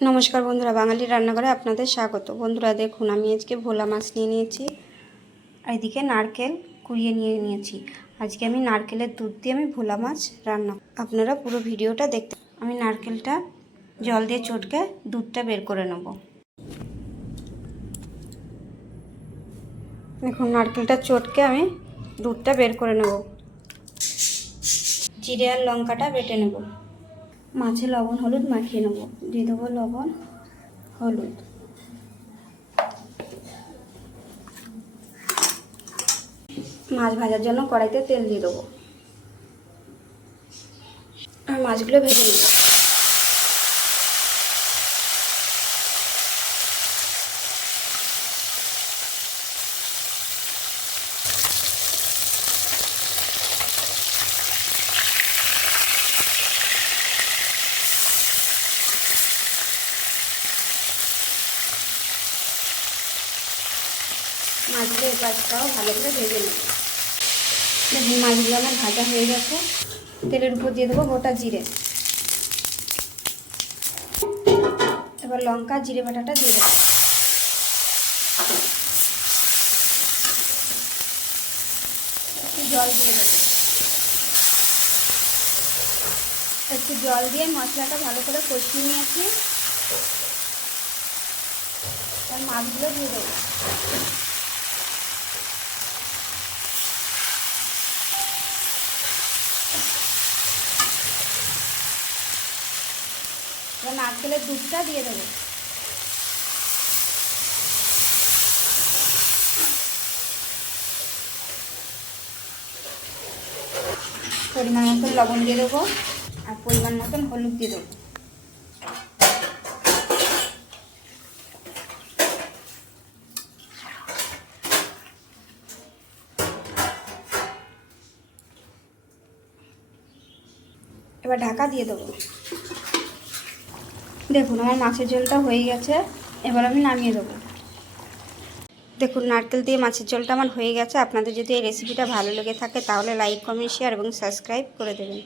নমস্কার বন্ধুরা, বাঙালি রান্নাঘরে আপনাদের স্বাগত। বন্ধুরা দেখুন, আমি আজকে ভোলা মাছ নিয়ে নিয়েছি আর এদিকে নারকেল কুড়িয়ে নিয়েছি। আজকে আমি নারকেলের দুধ দিয়ে আমি ভোলা মাছ রান্না। আপনারা পুরো ভিডিওটা দেখতে। আমি নারকেলটা জল দিয়ে চটকে দুধটা বের করে নেব। দেখুন, নারকেলটা চটকে আমি দুধটা বের করে নেব। জিরে আর লঙ্কাটা বেটে নেব। মাছে লবণ হলুদ মাখিয়ে নেব। দিয়ে দেবো লবণ হলুদ। মাছ ভাজার জন্য কড়াইতে তেল দিয়ে দেবো আর মাছগুলো ভেজে নেব। মাছগুলো এপাশটাও ভালো করে ভেজে নেব। দেখুন, মাছগুলো আমার ভাজা হয়ে গেছে। তেলের উপর দিয়ে দেবো গোটা জিরে। এবার লঙ্কা জিরে বাটাটা দিয়ে দেবো। একটু জল দিয়ে দেবো। একটু জল দিয়ে মশলাটা ভালো করে কষিয়ে নিয়েছি। আর মাছগুলো দিয়ে দেবো। এবার নারকেলের দুধটা দিয়ে দেবো। পরিমাণ মতন লবণ দিয়ে দেবো আর পরিমাণ মতন হলুদ দিয়ে দেবো। এবার ঢাকা দিয়ে দেবো। দেখুন, আমার মাছের ঝোলটা হয়ে গেছে। এবার আমি নামিয়ে দেবো। দেখুন, নারকেল দিয়ে মাছের ঝোলটা আমার হয়ে গেছে। আপনাদের যদি এই রেসিপিটা ভালো লেগে থাকে তাহলে লাইক, কমেন্ট, শেয়ার এবং সাবস্ক্রাইব করে দেবেন।